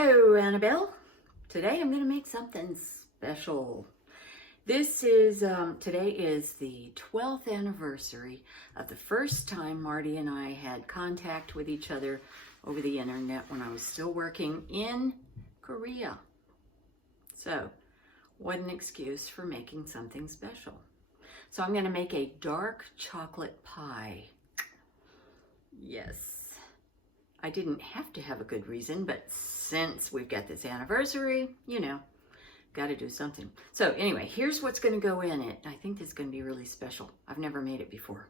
Hello, Annabelle. Today I'm going to make something special. This is, today is the 12th anniversary of the first time Marty and I had contact with each other over the internet when I was still working in Korea. So, what an excuse for making something special. So I'm going to make a dark chocolate pie. Yes. I didn't have to have a good reason, but since we've got this anniversary, you know, got to do something. So anyway, here's what's going to go in it. I think this is going to be really special. I've never made it before.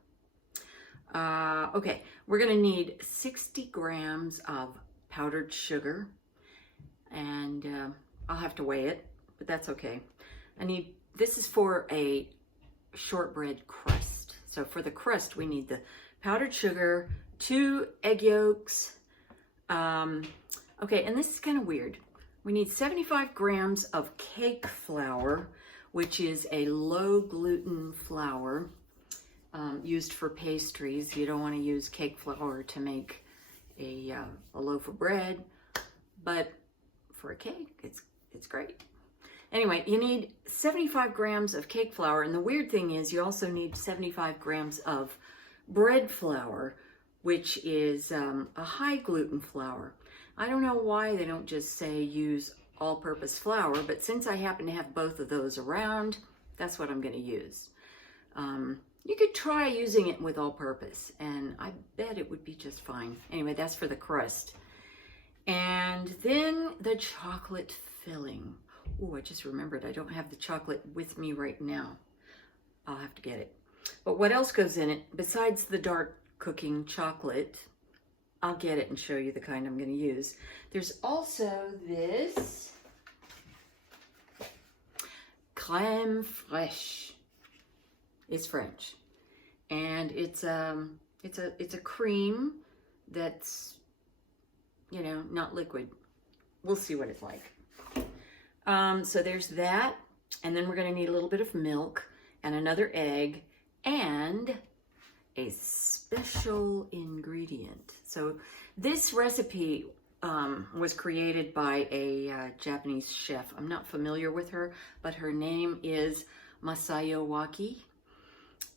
Okay, we're going to need 60 grams of powdered sugar, and I'll have to weigh it, but that's okay. This is for a shortbread crust. So for the crust, we need the powdered sugar, 2 egg yolks. Okay, and this is kind of weird. We need 75 grams of cake flour, which is a low gluten flour used for pastries. You don't want to use cake flour to make a loaf of bread, but for a cake, it's great. Anyway, you need 75 grams of cake flour, and the weird thing is you also need 75 grams of bread flour, which is a high gluten flour. I don't know why they don't just say use all-purpose flour, but since I happen to have both of those around, that's what I'm going to use. You could try using it with all-purpose, and I bet it would be just fine. Anyway, that's for the crust. And then the chocolate filling. Oh, I just remembered I don't have the chocolate with me right now. I'll have to get it. But what else goes in it besides the dark cooking chocolate? I'll get it and show you the kind I'm going to use. There's also this crème fraîche. It's French, and it's a cream that's, you know, not liquid. We'll see what it's like. So there's that, and then we're going to need a little bit of milk and another egg and a special ingredient. So this recipe was created by a Japanese chef. I'm not familiar with her, but her name is Masayo Waki.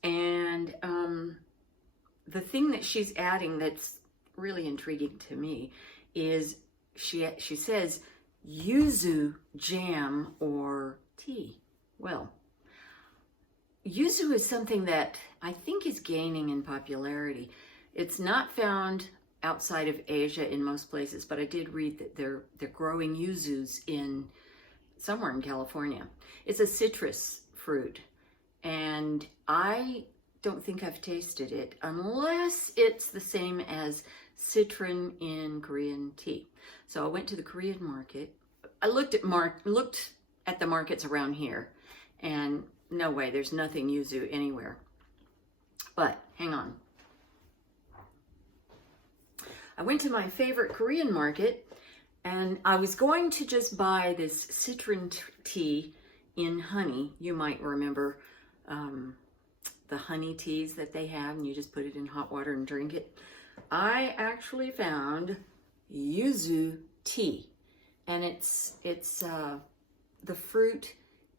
And the thing that she's adding that's really intriguing to me is she says yuzu jam or tea. Well, yuzu is something that I think is gaining in popularity. It's not found outside of Asia in most places, but I did read that they're growing yuzus somewhere in California. It's a citrus fruit, and I don't think I've tasted it unless it's the same as citron in Korean tea. So I went to the Korean market. I looked at the markets around here, and no way, there's nothing yuzu anywhere. But hang on. I went to my favorite Korean market, and I was going to just buy this citron tea in honey. You might remember the honey teas that they have, and you just put it in hot water and drink it. I actually found yuzu tea, and it's the fruit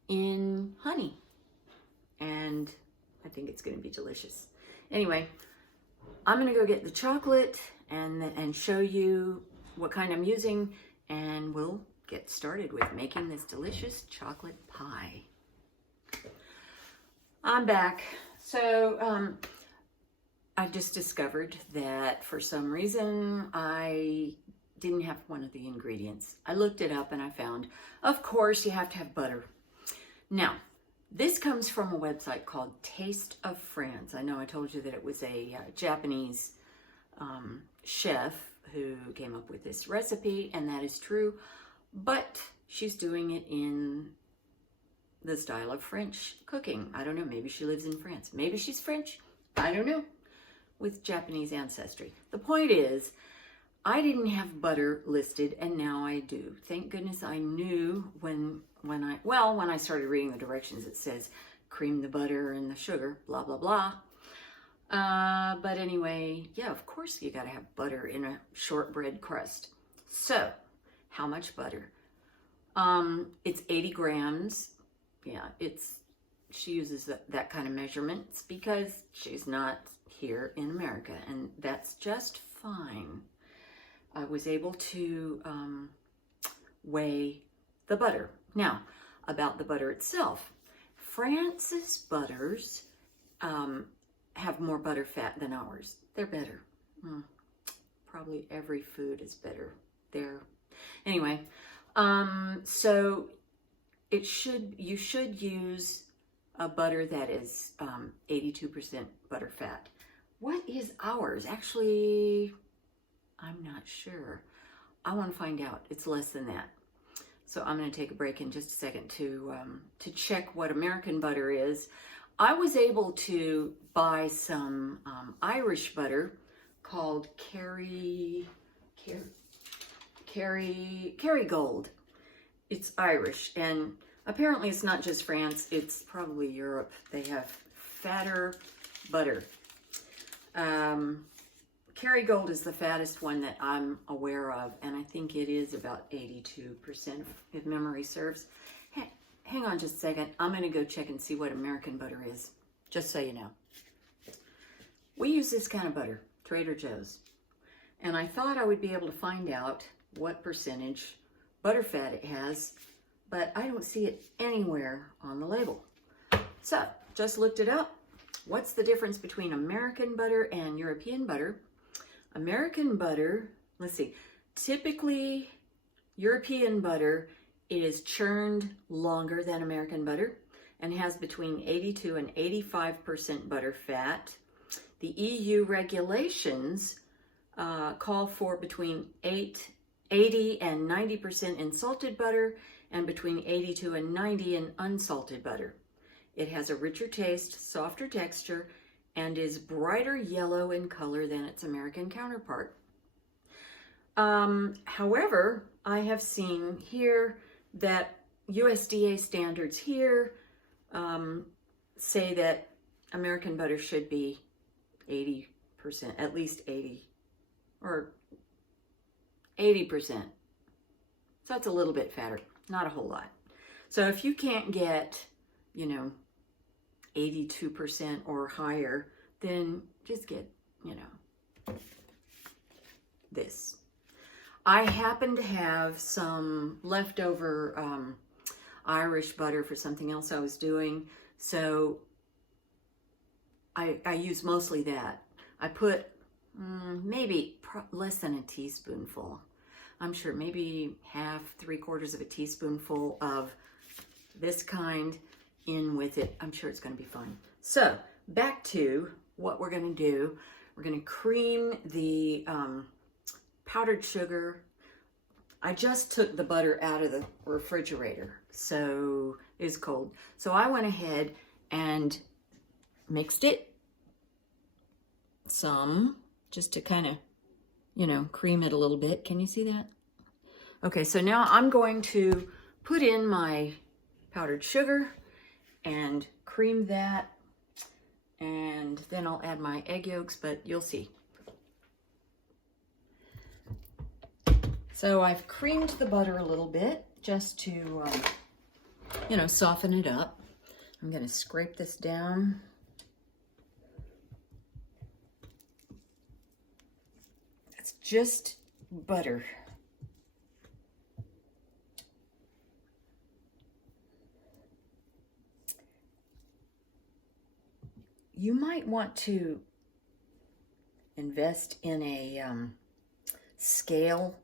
in honey. And I think it's going to be delicious. Anyway, I'm going to go get the chocolate and show you what kind I'm using, and we'll get started with making this delicious chocolate pie. I'm back. So I just discovered that for some reason I didn't have one of the ingredients. I looked it up and I found, of course, you have to have butter. Now, this comes from a website called Taste of France. I know I told you that it was a Japanese chef who came up with this recipe, and that is true, but she's doing it in the style of French cooking. I don't know, maybe she lives in France. Maybe she's French, I don't know, with Japanese ancestry. The point is, I didn't have butter listed, and now I do. Thank goodness I knew when I started reading the directions. It says cream the butter and the sugar, blah, blah, blah. But anyway, yeah, of course you gotta have butter in a shortbread crust. So how much butter. It's 80 grams. Yeah, she uses that kind of measurements because she's not here in America, and that's just fine. I was able to weigh the butter. Now, about the butter itself. France's butters have more butter fat than ours. They're better. Probably every food is better there. Anyway, so you should use a butter that is 82% butter fat. What is ours? Actually, I'm not sure. I want to find out. It's less than that. So I'm going to take a break in just a second to check what American butter is. I was able to buy some Irish butter called Kellygold. It's Irish, and apparently it's not just France, it's probably Europe. They have fatter butter. Kellygold is the fattest one that I'm aware of, and I think it is about 82% if memory serves. Hey, hang on just a second. I'm going to go check and see what American butter is, just so you know. We use this kind of butter, Trader Joe's, and I thought I would be able to find out what percentage butterfat it has, but I don't see it anywhere on the label. So, just looked it up. What's the difference between American butter and European butter? American butter, let's see, typically European butter is churned longer than American butter and has between 82 and 85% butter fat. The EU regulations call for between 80 and 90% in salted butter and between 82 and 90 in unsalted butter. It has a richer taste, softer texture, and is brighter yellow in color than its American counterpart. However, I have seen here that USDA standards here say that American butter should be 80%, at least 80, or 80%. So it's a little bit fatter, not a whole lot. So if you can't get, 82% or higher, then just get, this. I happen to have some leftover Irish butter for something else I was doing, so I use mostly that. I put maybe less than a teaspoonful. I'm sure maybe half, 3/4 of a teaspoonful of this kind in with it. I'm sure it's going to be fine. So back to what we're going to do. We're going to cream the powdered sugar. I just took the butter out of the refrigerator, so it's cold. So I went ahead and mixed it some, just to kind of, cream it a little bit. Can you see that? Okay, so now I'm going to put in my powdered sugar and cream that, and then I'll add my egg yolks, but you'll see. So I've creamed the butter a little bit just to, soften it up. I'm going to scrape this down. It's just butter. You might want to invest in a scale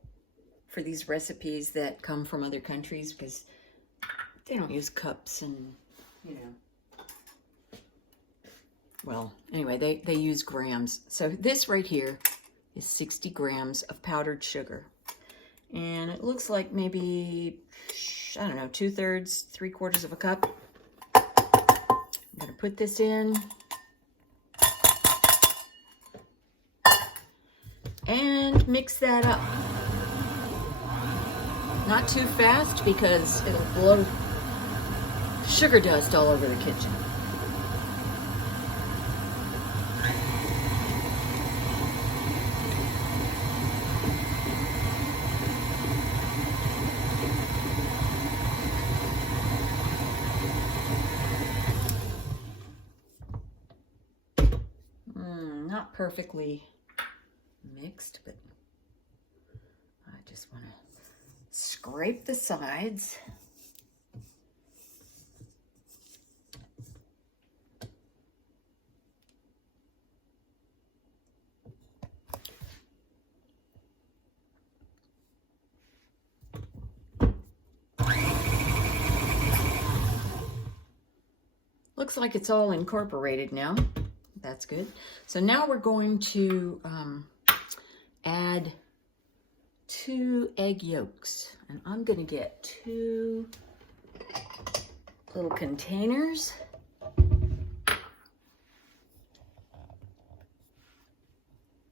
for these recipes that come from other countries, because they don't use cups and, well, anyway, they use grams. So this right here is 60 grams of powdered sugar. And it looks like maybe, I don't know, 2/3, 3/4 of a cup. I'm going to put this in. And mix that up. Not too fast because it'll blow sugar dust all over the kitchen. not perfectly mixed, but I just want to scrape the sides. Looks like it's all incorporated now. That's good. So now we're going to add 2 egg yolks. And I'm going to get 2 little containers.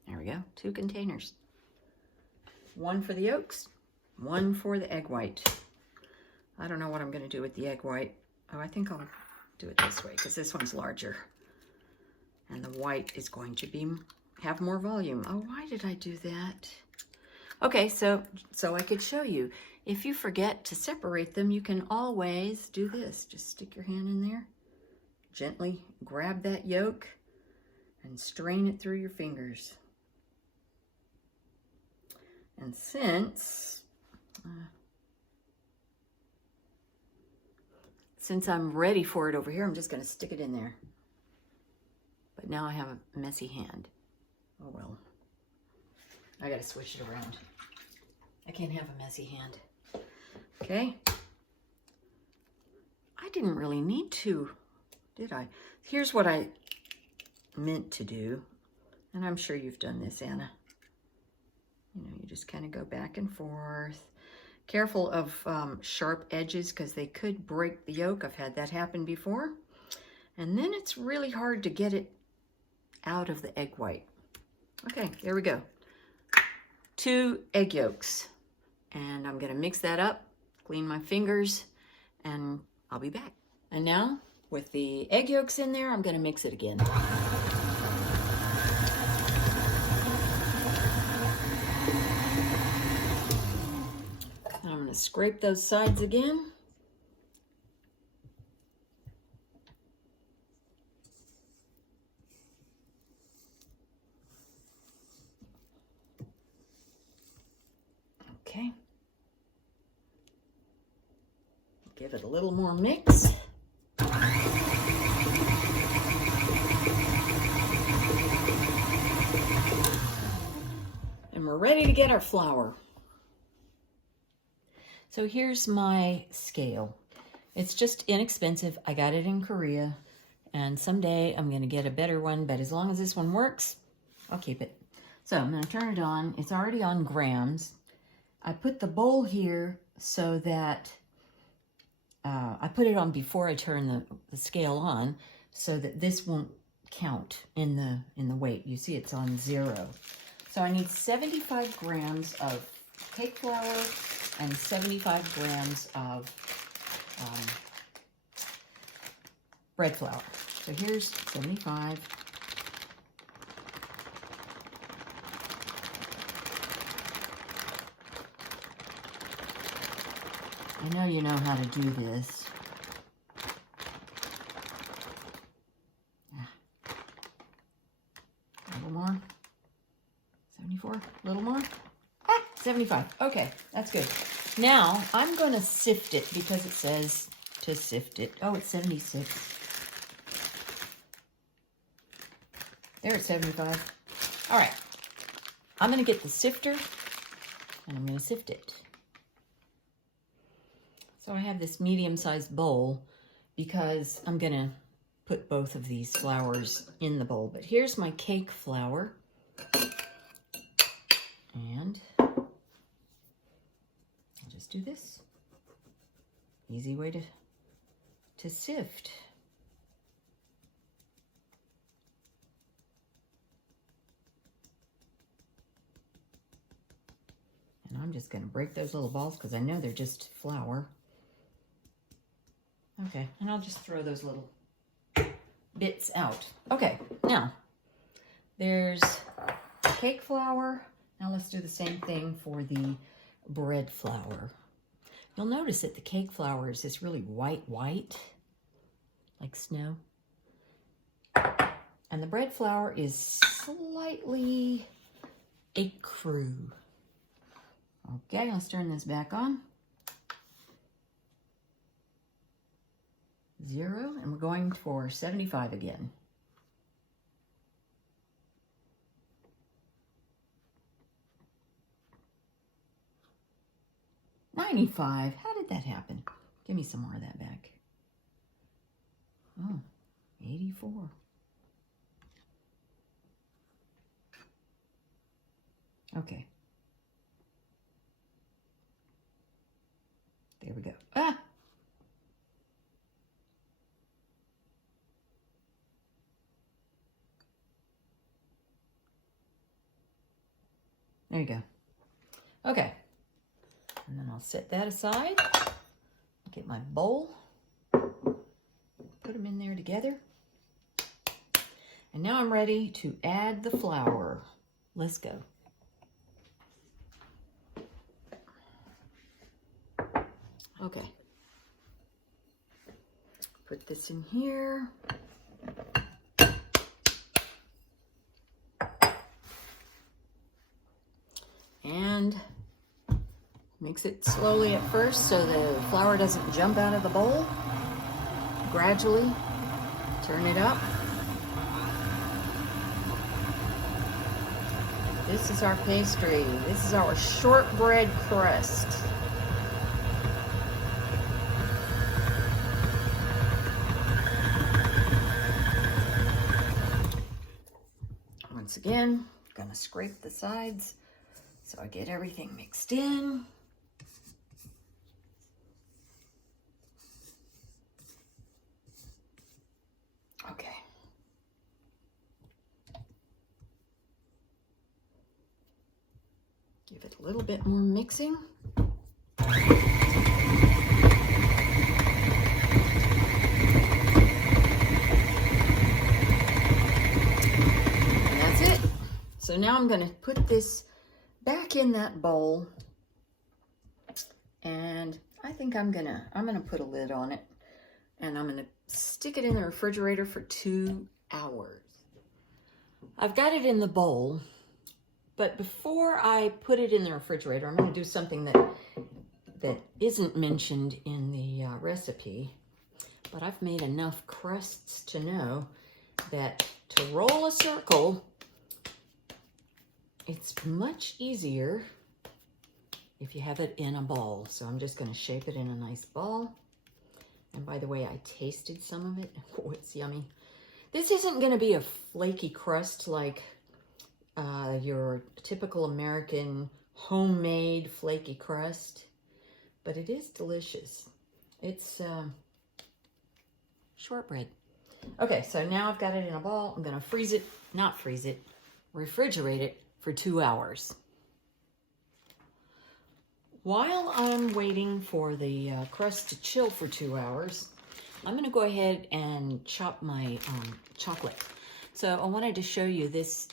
There we go, 2 containers. 1 for the yolks, 1 for the egg white. I don't know what I'm going to do with the egg white. Oh, I think I'll do it this way because this one's larger. And the white is going to have more volume. Oh, why did I do that? Okay, so I could show you. If you forget to separate them, you can always do this. Just stick your hand in there, gently grab that yolk, and strain it through your fingers. And since I'm ready for it over here, I'm just going to stick it in there. But now I have a messy hand. Oh well. I got to switch it around. I can't have a messy hand. Okay. I didn't really need to, did I? Here's what I meant to do. And I'm sure you've done this, Anna. You know, you just kind of go back and forth. Careful of sharp edges because they could break the yolk. I've had that happen before. And then it's really hard to get it out of the egg white. Okay, there we go. 2 egg yolks. And I'm going to mix that up, clean my fingers, and I'll be back. And now, with the egg yolks in there, I'm going to mix it again. I'm going to scrape those sides again. Okay. Give it a little more mix. And we're ready to get our flour. So here's my scale. It's just inexpensive. I got it in Korea, and someday I'm going to get a better one, but as long as this one works, I'll keep it. So I'm going to turn it on. It's already on grams. I put the bowl here so that I put it on before I turn the scale on so that this won't count in the weight. You see it's on 0. So I need 75 grams of cake flour and 75 grams of bread flour. So here's 75. I know you know how to do this. A little more. 74, a little more. 75. Okay, that's good. Now, I'm going to sift it because it says to sift it. Oh, it's 76. There, it's 75. All right. I'm going to get the sifter, and I'm going to sift it. So I have this medium-sized bowl because I'm going to put both of these flours in the bowl. But here's my cake flour. And I'll just do this. Easy way to sift. And I'm just going to break those little balls because I know they're just flour. Okay, and I'll just throw those little bits out. Okay, now there's cake flour. Now let's do the same thing for the bread flour. You'll notice that the cake flour is this really white, like snow. And the bread flour is slightly écru. Okay, let's turn this back on. 0, and we're going for 75 again. $95. How did that happen? Give me some more of that back. Oh, 84. Okay. There we go. Ah! There you go. Okay. And then I'll set that aside. Get my bowl. Put them in there together. And now I'm ready to add the flour. Let's go. Okay. Put this in here. And mix it slowly at first so the flour doesn't jump out of the bowl. Gradually turn it up. This is our pastry. This is our shortbread crust. Once again, I'm gonna scrape the sides so I get everything mixed in. Okay. Give it a little bit more mixing. And that's it. So now I'm going to put this back in that bowl. And I think I'm going to put a lid on it. And I'm going to stick it in the refrigerator for 2 hours. I've got it in the bowl, but before I put it in the refrigerator, I'm going to do something that isn't mentioned in the recipe, but I've made enough crusts to know that to roll a circle, it's much easier if you have it in a ball. So I'm just going to shape it in a nice ball. And by the way, I tasted some of it. Oh, it's yummy. This isn't going to be a flaky crust like your typical American homemade flaky crust, but it is delicious. It's shortbread. Okay, so now I've got it in a ball. I'm going to refrigerate it for 2 hours. While I'm waiting for the crust to chill for 2 hours, I'm going to go ahead and chop my chocolate. So I wanted to show you this.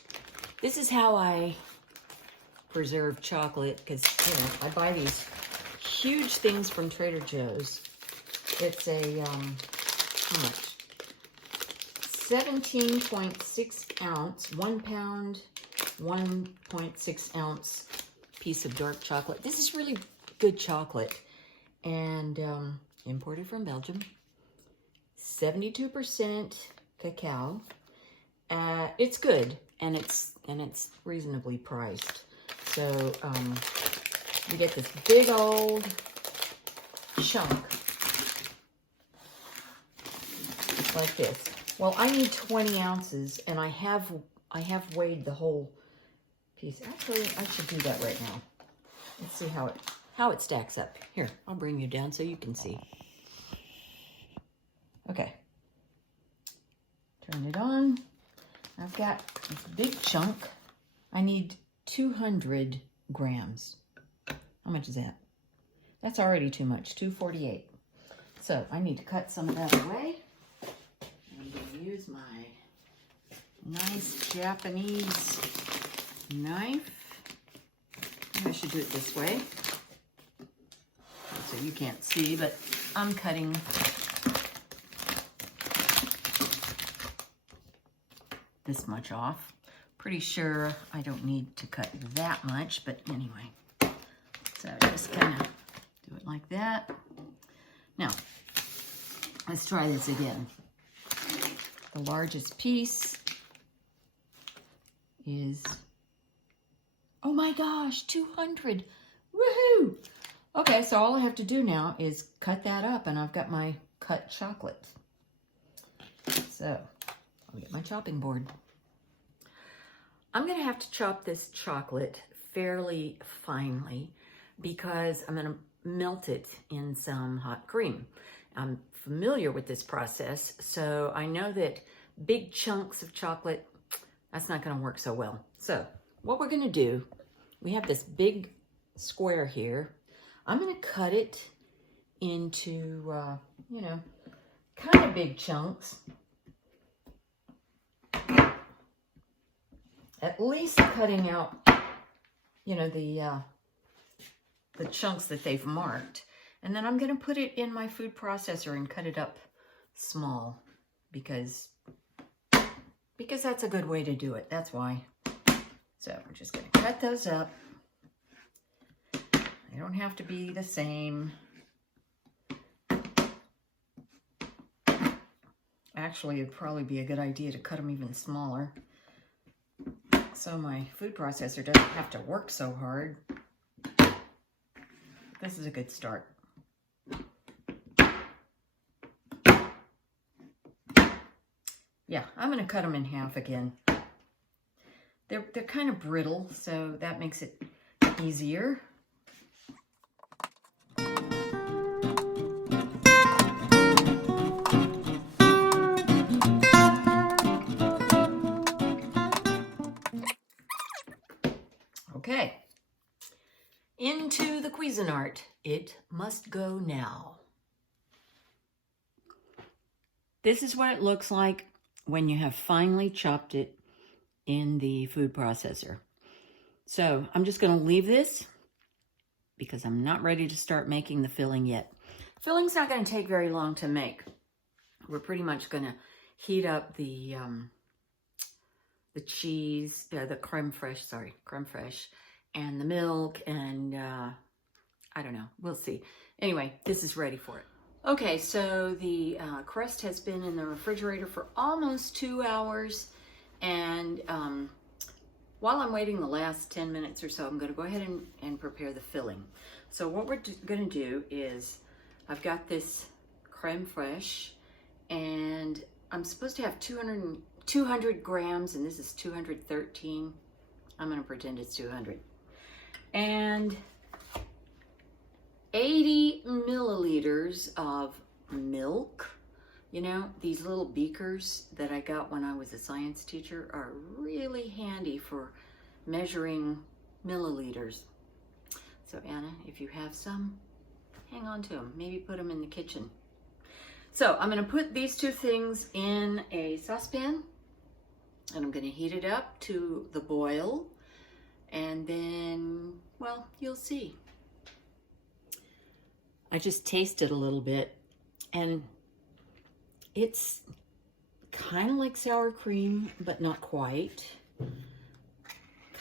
This is how I preserve chocolate, because I buy these huge things from Trader Joe's. It's a how much? 17.6 ounce, 1 pound, 1.6 ounce piece of dark chocolate. This is really good chocolate, and imported from Belgium. 72% cacao. It's good, and it's reasonably priced. So you get this big old chunk like this. Well, I need 20 ounces, and I have weighed the whole piece. Actually, I should do that right now. Let's see how it stacks up. Here, I'll bring you down so you can see. Okay. Turn it on. I've got this big chunk. I need 200 grams. How much is that? That's already too much, 248. So I need to cut some of that away. I'm going to use my nice Japanese knife. Maybe I should do it this way so you can't see, but I'm cutting this much off. Pretty sure I don't need to cut that much, but anyway. So just kind of do it like that. Now, let's try this again. The largest piece is, oh my gosh, 200. Woohoo! Okay, so all I have to do now is cut that up, and I've got my cut chocolate. So I'll get my chopping board. I'm going to have to chop this chocolate fairly finely because I'm going to melt it in some hot cream. I'm familiar with this process, so I know that big chunks of chocolate, that's not going to work so well. So what we're going to do, we have this big square here. I'm going to cut it into, you know, kind of big chunks. At least cutting out, you know, the chunks that they've marked. And then I'm going to put it in my food processor and cut it up small because that's a good way to do it. That's why. So we're just going to cut those up. They don't have to be the same. Actually, it'd probably be a good idea to cut them even smaller, so my food processor doesn't have to work so hard. This is a good start. Yeah, I'm going to cut them in half again. They're kind of brittle, so that makes it easier. Okay, into the Cuisinart it must go now. This is what it looks like when you have finely chopped it in the food processor. So I'm just going to leave this because I'm not ready to start making the filling yet. Filling's not going to take very long to make. We're pretty much going to heat up the cheese, the crème fraîche, and the milk, and I don't know, we'll see. Anyway, this is ready for it. Okay, so the crust has been in the refrigerator for almost 2 hours, and while I'm waiting the last 10 minutes or so, I'm going to go ahead and prepare the filling. So what we're going to do is, I've got this crème fraîche, and I'm supposed to have 200 grams, and this is 213. I'm going to pretend it's 200. And 80 milliliters of milk. You know, these little beakers that I got when I was a science teacher are really handy for measuring milliliters. So Anna, if you have some, hang on to them. Maybe put them in the kitchen. So I'm going to put these two things in a saucepan, and I'm going to heat it up to the boil, and then, well, you'll see. I just tasted a little bit, and it's kind of like sour cream, but not quite.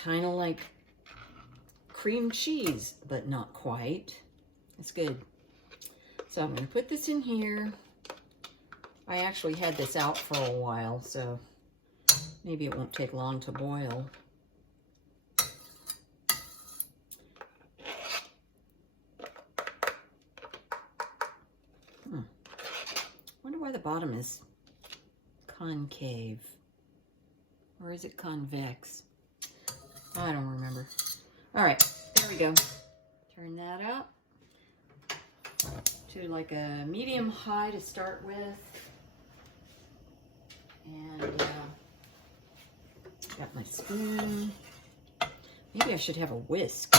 Kind of like cream cheese, but not quite. It's good. So I'm going to put this in here. I actually had this out for a while, so maybe it won't take long to boil. Wonder why the bottom is concave. Or is it convex? I don't remember. All right, there we go. Turn that up to like a medium high to start with. And got my spoon. Maybe I should have a whisk.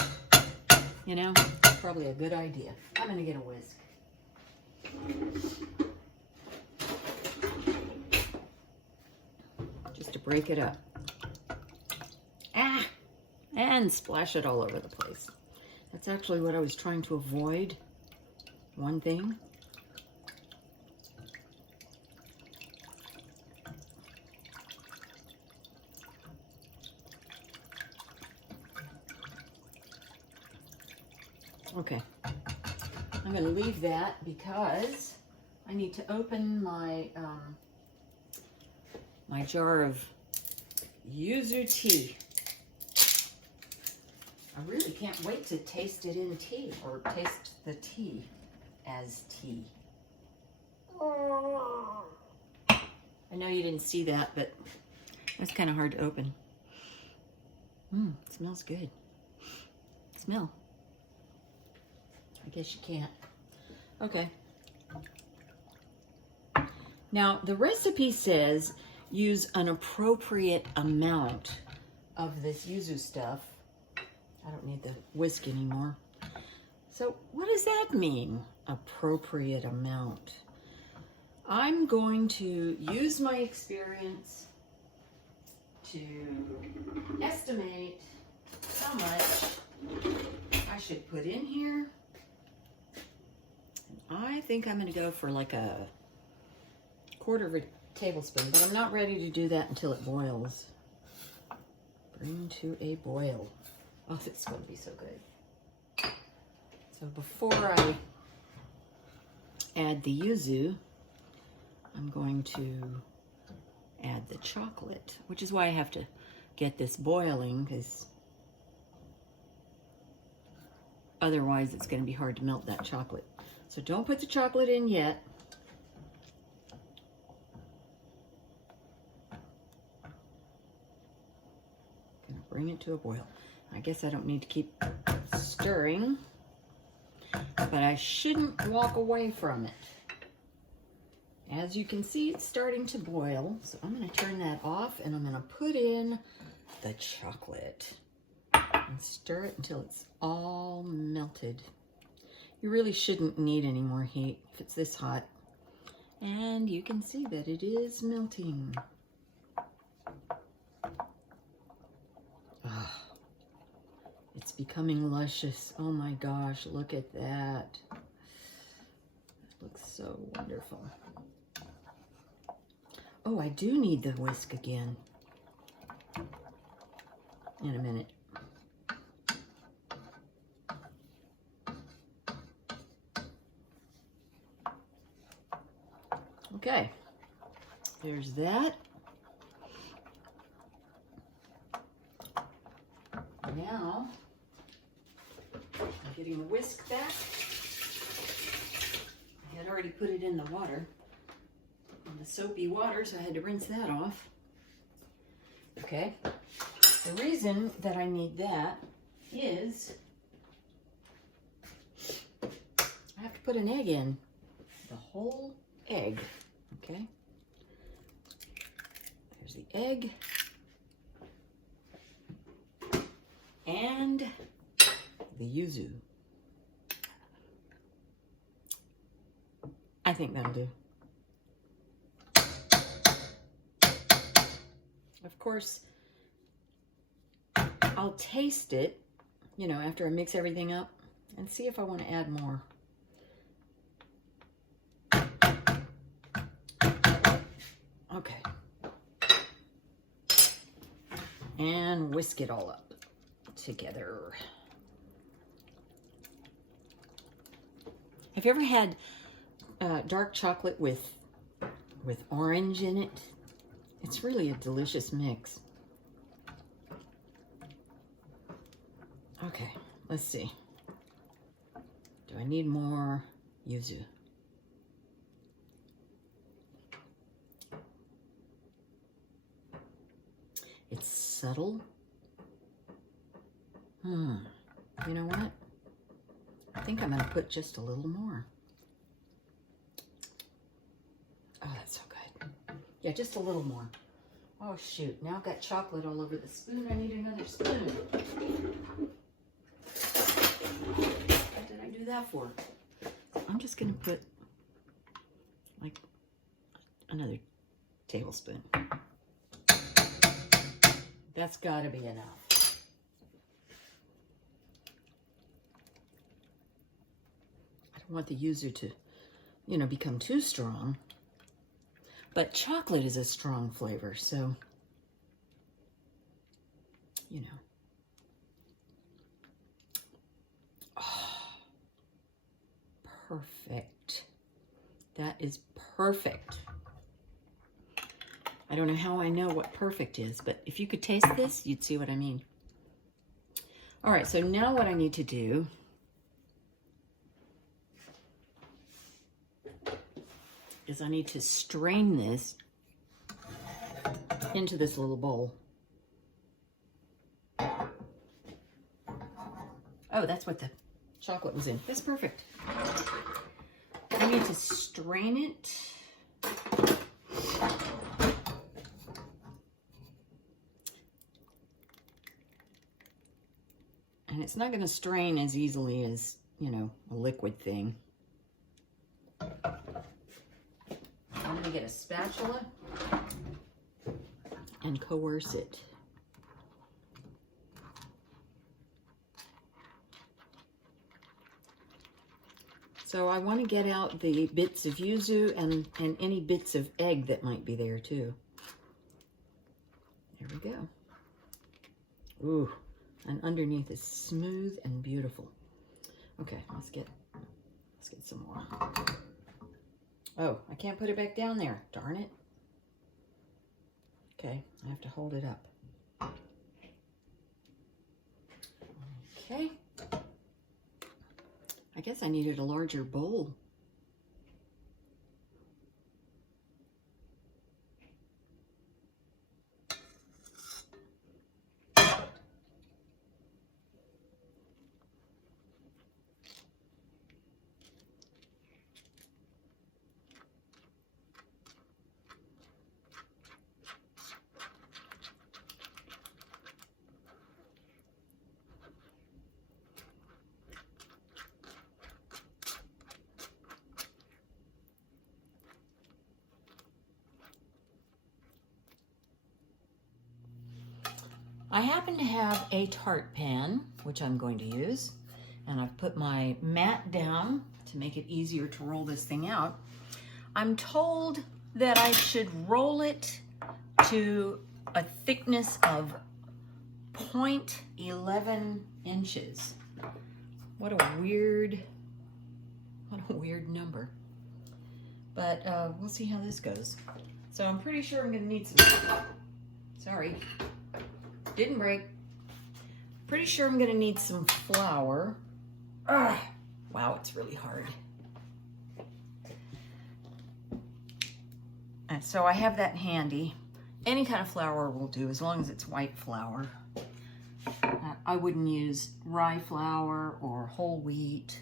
You know, probably a good idea. I'm gonna get a whisk. Just to break it up. And splash it all over the place. That's actually what I was trying to avoid. One thing. Okay, I'm going to leave that because I need to open my my jar of yuzu tea. I really can't wait to taste it in tea, or taste the tea as tea. I know you didn't see that, but that's kind of hard to open. It smells good. Smell. I guess you can't. Okay. Now, the recipe says use an appropriate amount of this yuzu stuff. I don't need the whisk anymore. So what does that mean, appropriate amount? I'm going to use my experience to estimate how much I should put in here. I think I'm going to go for like a quarter of a tablespoon, but I'm not ready to do that until it boils. Bring to a boil. Oh, this is going to be so good. So before I add the yuzu, I'm going to add the chocolate, which is why I have to get this boiling, because otherwise it's going to be hard to melt that chocolate. So don't put the chocolate in yet. Gonna bring it to a boil. I guess I don't need to keep stirring, but I shouldn't walk away from it. As you can see, it's starting to boil, so I'm going to turn that off and I'm going to put in the chocolate and stir it until it's all melted. You really shouldn't need any more heat if it's this hot. And you can see that it is melting. Ah, it's becoming luscious. Oh my gosh, look at that. It looks so wonderful. Oh, I do need the whisk again in a minute. Okay, there's that. Now, I'm getting the whisk back. I had already put it in the water, in the soapy water, so I had to rinse that off. Okay, the reason that I need that is I have to put an egg in, the whole egg. Okay, there's the egg and the yuzu. I think that'll do. Of course, I'll taste it, you know, after I mix everything up and see if I want to add more. Okay. And whisk it all up together. Have you ever had dark chocolate with orange in it? It's really a delicious mix. Okay, let's see. Do I need more yuzu? It's subtle. You know what? I think I'm going to put just a little more. Oh, that's so good. Yeah, just a little more. Oh, shoot. Now I've got chocolate all over the spoon. I need another spoon. What did I do that for? I'm just going to put, like, another tablespoon. That's got to be enough. I don't want the yuzu to, you know, become too strong. But chocolate is a strong flavor, so, you know. Oh, perfect. That is perfect. I don't know how I know what perfect is, but if you could taste this, you'd see what I mean. All right, so now what I need to do is I need to strain this into this little bowl. Oh, that's what the chocolate was in. That's perfect. I need to strain it. And it's not going to strain as easily as, you know, a liquid thing. I'm going to get a spatula and coerce it. So I want to get out the bits of yuzu and any bits of egg that might be there too. There we go. Ooh, and underneath is smooth and beautiful. Okay, let's get some more. Oh, I can't put it back down there. Darn it. Okay, I have to hold it up. Okay. I guess I needed a larger bowl. I happen to have a tart pan, which I'm going to use, and I've put my mat down to make it easier to roll this thing out. I'm told that I should roll it to a thickness of 0.11 inches. What a weird number. But we'll see how this goes. So I'm pretty sure I'm gonna need some, sorry. Didn't break. Pretty sure I'm gonna need some flour. Ugh. Wow, it's really hard. And so I have that handy. Any kind of flour will do, as long as it's white flour. I wouldn't use rye flour or whole wheat.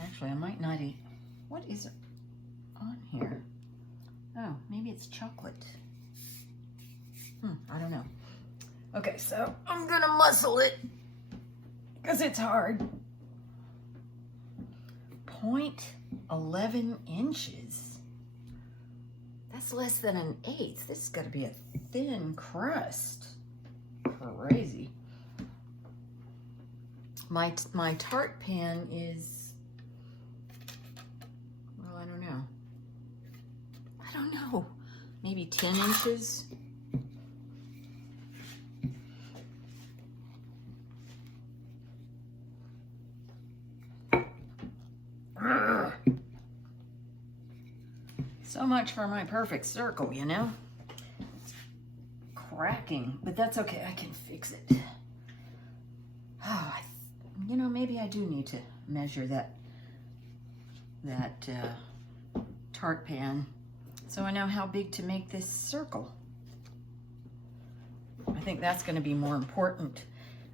Actually, I might not eat. What is on here? Oh, maybe it's chocolate. I don't know. Okay, so I'm gonna muscle it because it's hard. 0.11 inches. That's less than an eighth. This is gonna be a thin crust. Crazy. My tart pan is, well, I don't know. Maybe 10 inches. So much for my perfect circle, you know? It's cracking, but that's okay. I can fix it. Oh, you know, maybe I do need to measure that tart pan so I know how big to make this circle. I think that's going to be more important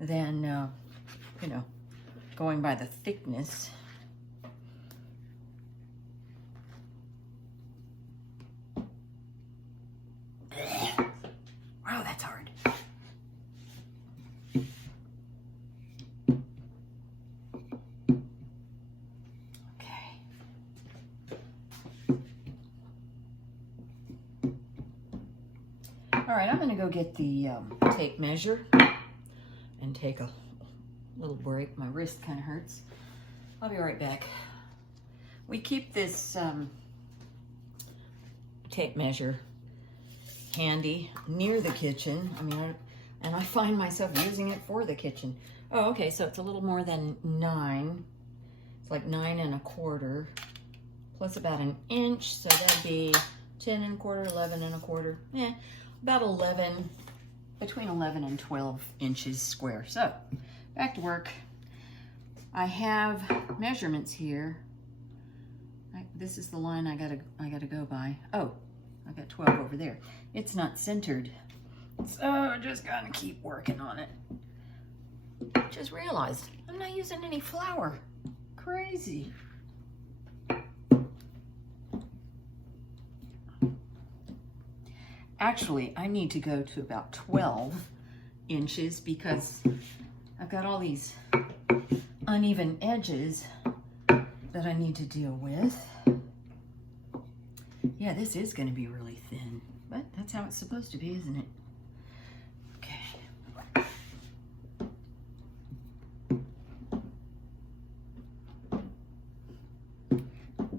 than, you know, going by the thickness. Wow, that's hard. Okay. All right, I'm going to go get the tape measure and take a little break. My wrist kind of hurts. I'll be right back. We keep this tape measure handy near the kitchen. I mean, and I find myself using it for the kitchen. Oh, okay, so it's a little more than 9. It's like 9 1/4 plus about an inch, so that'd be 10 1/4, 11 1/4. About 11, between 11 and 12 inches square. So back to work. I have measurements here. This is the line I gotta go by. Oh, I got 12 over there. It's not centered, so I just gotta keep working on it. Just realized I'm not using any flour. Crazy. Actually, I need to go to about 12 inches because I've got all these uneven edges that I need to deal with. Yeah, this is going to be really thin, but that's how it's supposed to be, isn't it? Okay.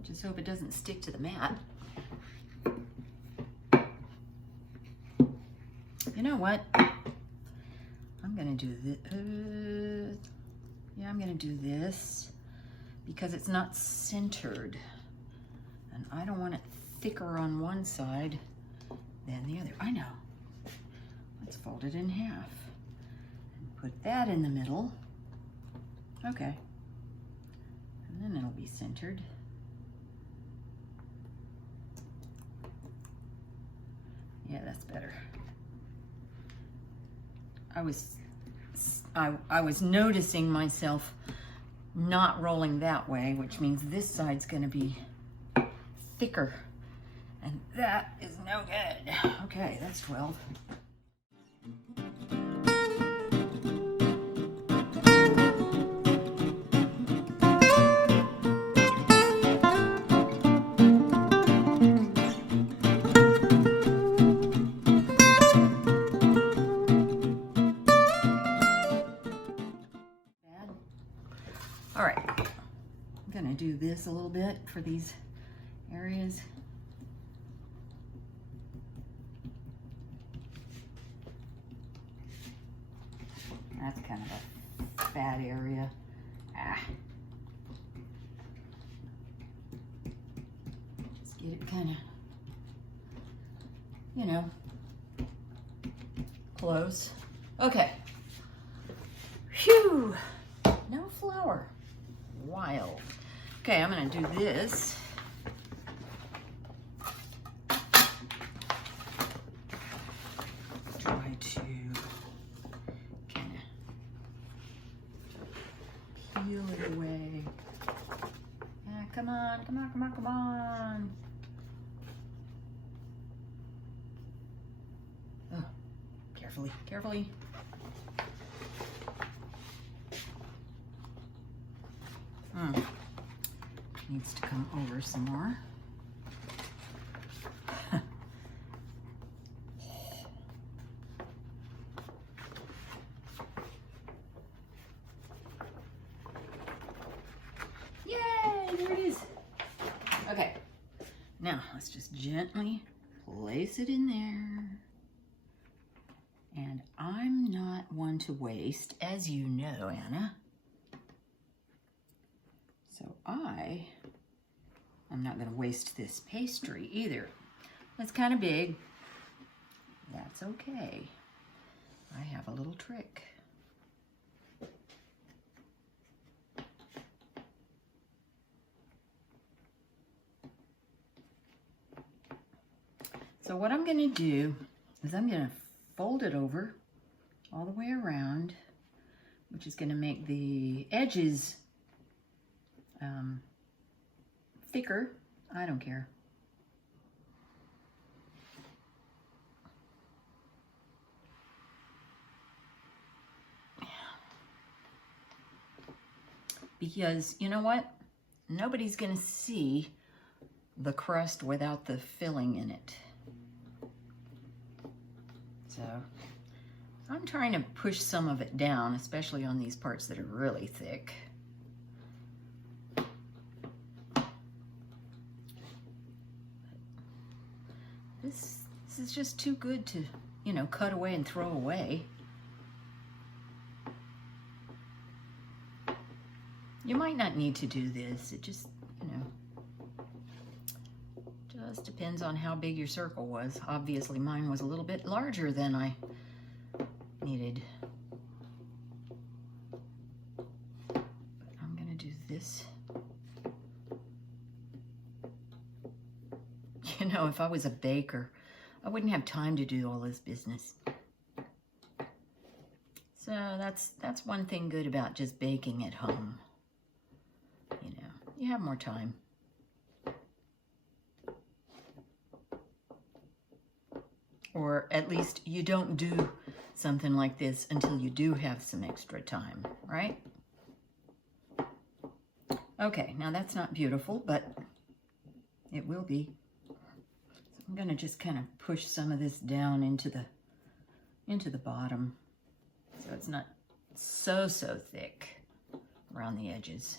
Just hope it doesn't stick to the mat. You know what? I'm going to do this. Yeah, I'm going to do this because it's not centered. And I don't want it thicker on one side than the other. I know. Let's fold it in half. And put that in the middle. Okay. And then it'll be centered. Yeah, that's better. I was noticing myself not rolling that way, which means this side's going to be thicker, and that is no good. Okay, that's 12. All right, I'm gonna do this a little bit for these areas. That's kind of a fat area. Just get it kind of, you know, close. Okay. Phew, no flour. Wild. Okay, I'm gonna do this. Try to kind of peel it away. Yeah, come on, come on, come on, come on. Oh, carefully, carefully. Needs to come over some more. Yay, there it is. Okay, now let's just gently place it in there. And I'm not one to waste, as you know, Anna. So I'm not going to waste this pastry either. It's kind of big. That's okay. I have a little trick. So what I'm going to do is I'm going to fold it over all the way around, which is going to make the edges thicker. I don't care. Because you know what? Nobody's gonna see the crust without the filling in it. So I'm trying to push some of it down, especially on these parts that are really thick. This is just too good to, you know, cut away and throw away. You might not need to do this. It just, you know, just depends on how big your circle was. Obviously, mine was a little bit larger than I needed. But I'm gonna do this. You know, if I was a baker, I wouldn't have time to do all this business. So that's one thing good about just baking at home. You know, you have more time. Or at least you don't do something like this until you do have some extra time, right? Okay, now that's not beautiful, but it will be. So I'm gonna just kind of push some of this down into the bottom so it's not so thick around the edges.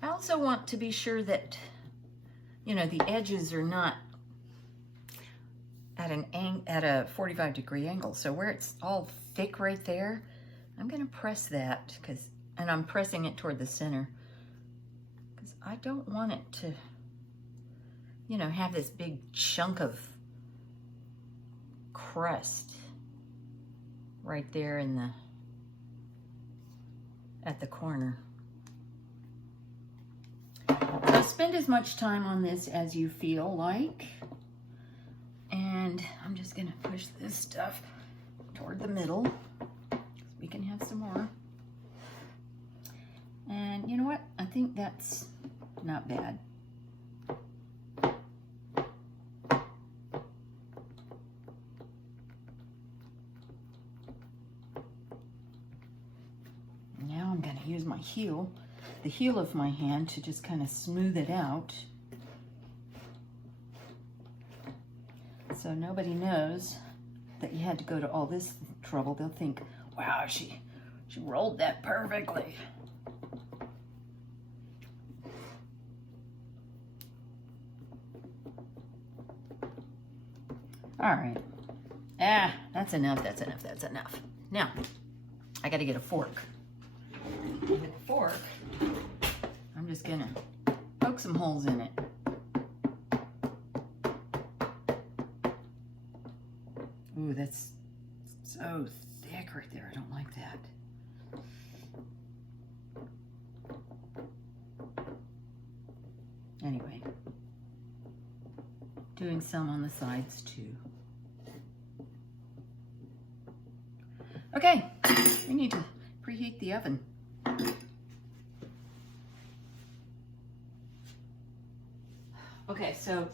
I also want to be sure that, you know, the edges are not at a 45-degree angle. So where it's all thick right there, I'm going to press that and I'm pressing it toward the center because I don't want it to, you know, have this big chunk of crust right there at the corner. So spend as much time on this as you feel like. And I'm just gonna push this stuff toward the middle so we can have some more. And you know what? I think that's not bad. Now I'm gonna use my heel. The heel of my hand to just kind of smooth it out so nobody knows that you had to go to all this trouble. They'll think, wow, she rolled that perfectly. All right. That's enough. Now I got to get a fork. With a fork, I'm just gonna poke some holes in it. Ooh, that's so thick right there. I don't like that. Anyway, doing some on the sides too. Okay, we need to preheat the oven. Okay, so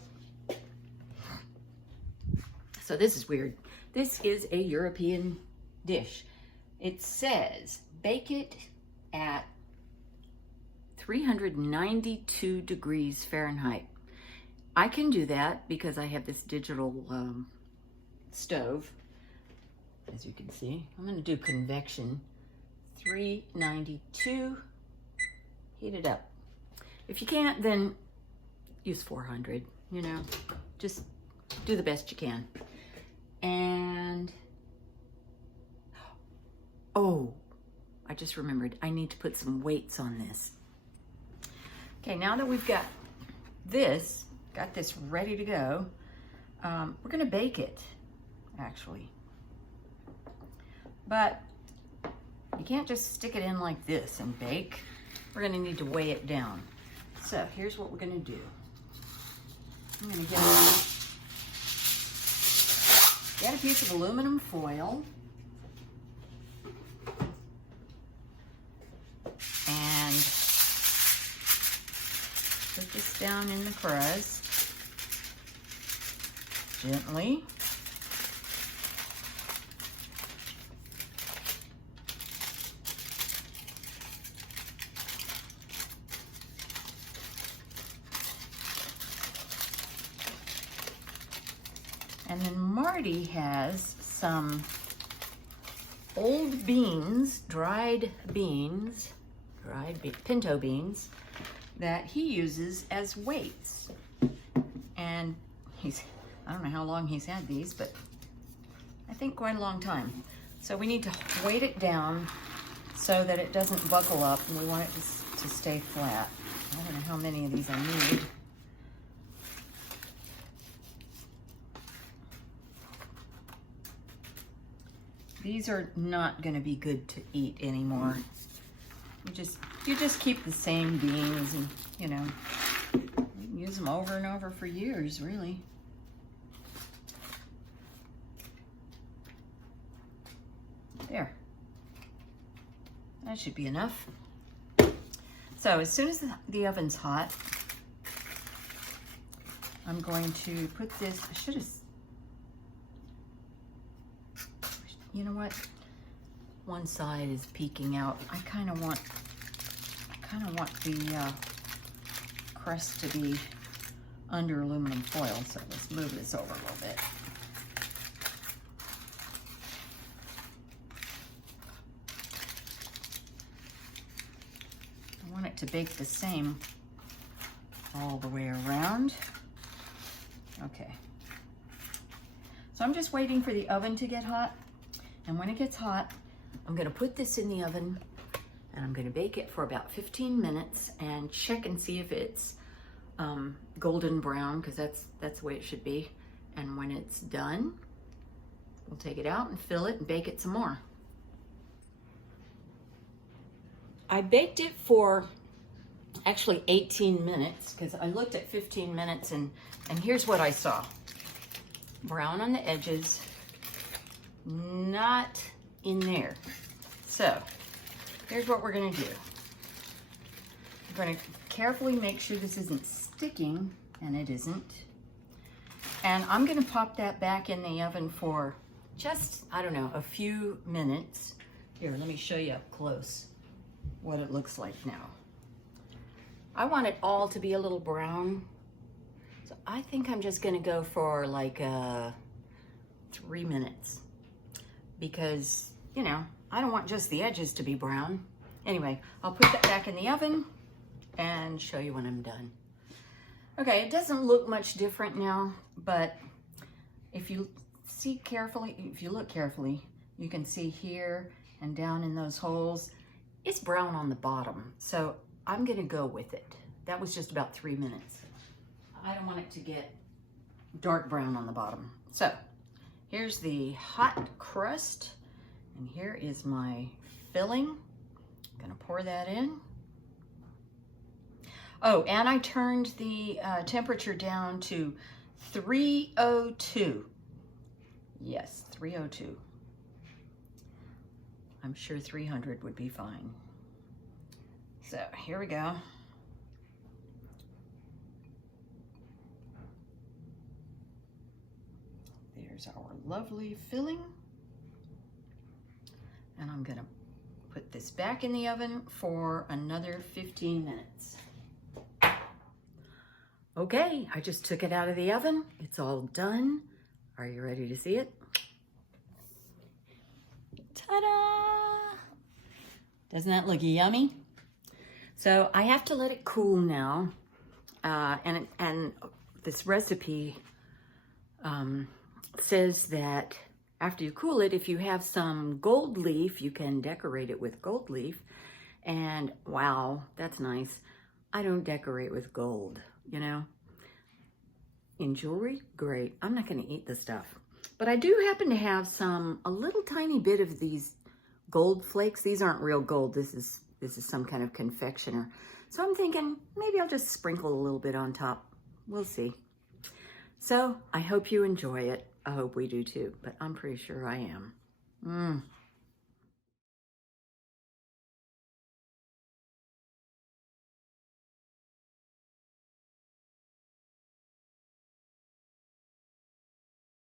this is weird. This is a European dish. It says bake it at 392 degrees Fahrenheit. I can do that because I have this digital stove, as you can see. I'm going to do convection. 392, heat it up. If you can't, then use 400, you know, just do the best you can. And, oh, I just remembered, I need to put some weights on this. Okay, now that we've got this ready to go, we're gonna bake it, actually. But you can't just stick it in like this and bake. We're gonna need to weigh it down. So here's what we're gonna do. I'm gonna get a piece of aluminum foil and put this down in the crust gently. And then Marty has some old beans, dried beans, pinto beans that he uses as weights. And I don't know how long he's had these, but I think quite a long time. So we need to weight it down so that it doesn't buckle up, and we want it to stay flat. I don't know how many of these I need. These are not going to be good to eat anymore. You just keep the same beans, and you know, you can use them over and over for years, really. There. That should be enough. So as soon as the oven's hot, I'm going to put this, I should have, you know what? One side is peeking out. I kind of want the crust to be under aluminum foil, so let's move this over a little bit. I want it to bake the same all the way around. Okay. So I'm just waiting for the oven to get hot. And when it gets hot, I'm gonna put this in the oven and I'm gonna bake it for about 15 minutes and check and see if it's golden brown, because that's the way it should be. And when it's done, we'll take it out and fill it and bake it some more. I baked it for actually 18 minutes because I looked at 15 minutes and here's what I saw. Brown on the edges, not in there. So here's what we're gonna do. I'm gonna carefully make sure this isn't sticking, and it isn't. And I'm gonna pop that back in the oven for just, I don't know, a few minutes. Here, let me show you up close what it looks like now. I want it all to be a little brown. So I think I'm just gonna go for like 3 minutes because, you know, I don't want just the edges to be brown. Anyway, I'll put that back in the oven and show you when I'm done. Okay, it doesn't look much different now, but if you see carefully, if you look carefully, you can see here and down in those holes, it's brown on the bottom. So I'm gonna go with it. That was just about 3 minutes. I don't want it to get dark brown on the bottom. So here's the hot crust, and here is my filling. I'm gonna pour that in. Oh, and I turned the temperature down to 302. Yes, 302. I'm sure 300 would be fine. So here we go. There's our lovely filling. And I'm gonna put this back in the oven for another 15 minutes. Okay, I just took it out of the oven. It's all done. Are you ready to see it? Ta-da! Doesn't that look yummy? So I have to let it cool now. And this recipe says that after you cool it, if you have some gold leaf, you can decorate it with gold leaf. And wow, that's nice. I don't decorate with gold, you know. In jewelry, great. I'm not gonna eat the stuff. But I do happen to have a little tiny bit of these gold flakes. These aren't real gold. This is some kind of confectioner. So I'm thinking maybe I'll just sprinkle a little bit on top. We'll see. So I hope you enjoy it. I hope we do too, but I'm pretty sure I am.